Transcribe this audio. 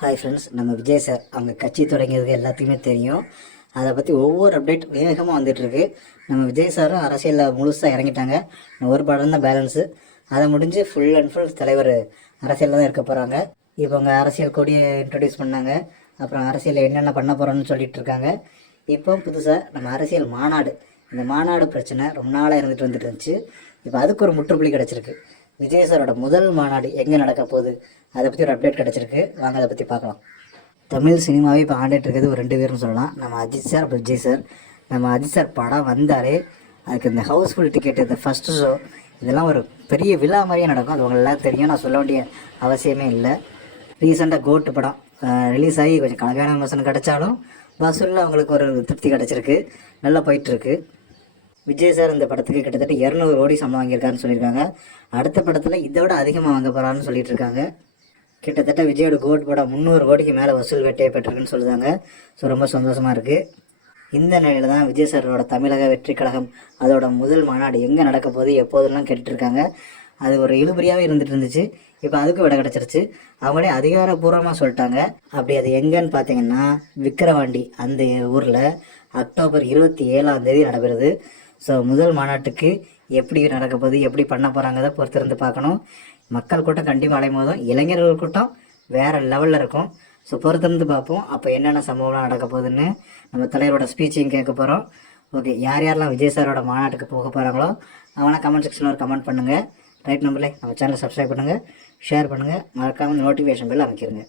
Hi friends நம்ம Vijay sir அவங்க கட்சி தொடங்கியது எல்லாத்துக்குமே தெரியும். அதை பற்றி ஒவ்வொரு அப்டேட் வேகமாக வந்துட்டுருக்கு நம்ம விஜய் சாரும் அரசியலில் முழுசாக இறங்கிட்டாங்க. ஒரு படம் தான் பேலன்ஸு அதை முடிஞ்சு ஃபுல் அண்ட் ஃபுல் தலைவர் அரசியலில் தான் இருக்க போகிறாங்க இப்போ அவங்க அரசியல் கொடியை இன்ட்ரடியூஸ் பண்ணாங்க. அப்புறம் அரசியலில் என்னென்ன பண்ண போகிறோன்னு சொல்லிட்டு இருக்காங்க. இப்போ புதுசாக நம்ம அரசியல் மாநாடு. இந்த மாநாடு பிரச்சனை ரொம்ப நாளாக இருந்துட்டு வந்துட்டு இருந்துச்சு. இப்போ அதுக்கு ஒரு முற்றுப்புள்ளி கிடச்சிருக்கு. விஜய் சாரோட முதல் மாநாடு எங்கே நடக்க போகுது? அதை பற்றி ஒரு அப்டேட் கிடச்சிருக்கு. வாங்க அதை பற்றி பார்க்கலாம். தமிழ் சினிமாவே இப்போ ஆண்டுட்டு இருக்கிறது ஒரு ரெண்டு பேரும் சொல்லலாம். நம்ம அஜித் சார் அப்புறம் விஜய் சார் நம்ம அஜித் சார் படம் வந்தாலே அதுக்கு இந்த ஹவுஸ்ஃபுல் டிக்கெட் இந்த ஃபஸ்ட்டு ஷோ இதெல்லாம் ஒரு பெரிய விழா மாதிரியே நடக்கும். அது உங்களெல்லாம் தெரியும். நான் சொல்ல வேண்டிய அவசியமே இல்லை. ரீசெண்டாக கோட்டு படம் ரிலீஸ் ஆகி கொஞ்சம் கணக்கான விமர்சனம் கிடைச்சாலும் வசூலில் அவங்களுக்கு ஒரு திருப்தி கிடச்சிருக்கு. நல்லா போயிட்டுருக்கு விஜய் சார் இந்த படத்துக்கு கிட்டத்தட்ட இரநூறு கோடி சம்பளம் வாங்கியிருக்காருன்னு சொல்லியிருக்காங்க. அடுத்த படத்தில் இதை விட அதிகமாக வாங்க போகிறான்னு சொல்லிட்டு இருக்காங்க கிட்டத்தட்ட விஜயோட கோட் படம் முந்நூறு கோடிக்கு மேலே வசூல் வெற்றியை பெற்றிருக்குன்னு சொல்லுதாங்க. ஸோ ரொம்ப சந்தோஷமாக இருக்குது இந்த நிலையில் தான் விஜய் சாரோட தமிழக வெற்றி கழகம் அதோட முதல் மாநாடு எங்கே நடக்க போகுது எப்போதெல்லாம் கேட்டுட்ருக்காங்க. அது ஒரு இழுபறியாகவே இருந்துட்டு இருந்துச்சு. இப்போ அதுக்கும் விட கிடச்சிருச்சு. அவங்களே அதிகாரப்பூர்வமாக சொல்லிட்டாங்க. அப்படி அது எங்கன்னு பார்த்தீங்கன்னா விக்கிரவாண்டி அந்த ஊரில் அக்டோபர் இருபத்தி ஏழாம் தேதி நடைபெறுது. ஸோ முதல் மாநாட்டுக்கு எப்படி நடக்க போகுது எப்படி பண்ண போகிறாங்கதை பொறுத்திருந்து பார்க்கணும். மக்கள் கூட்டம் கண்டிப்பாக அலையும் போதும். இளைஞர்கள் கூட்டம் வேறு லெவலில் இருக்கும். ஸோ பொறுத்திருந்து பார்ப்போம். அப்போ என்னென்ன சம்பவம்லாம் நடக்க போகுதுன்னு நம்ம தலைவரோட ஸ்பீச்சையும் கேட்க போகிறோம் ஓகே யார் யாரெல்லாம் விஜய் சாரோட மாநாட்டுக்கு போக போகிறாங்களோ அவனா கமெண்ட் செக்ஷனில் ஒரு கமெண்ட் பண்ணுங்கள் ரைட் நம்பர்லே நம்ம சேனலை சப்ஸ்கிரைப் பண்ணுங்கள் ஷேர் பண்ணுங்கள் மறக்காமல் நோட்டிஃபிகேஷன் பில் அமைக்கிருங்க.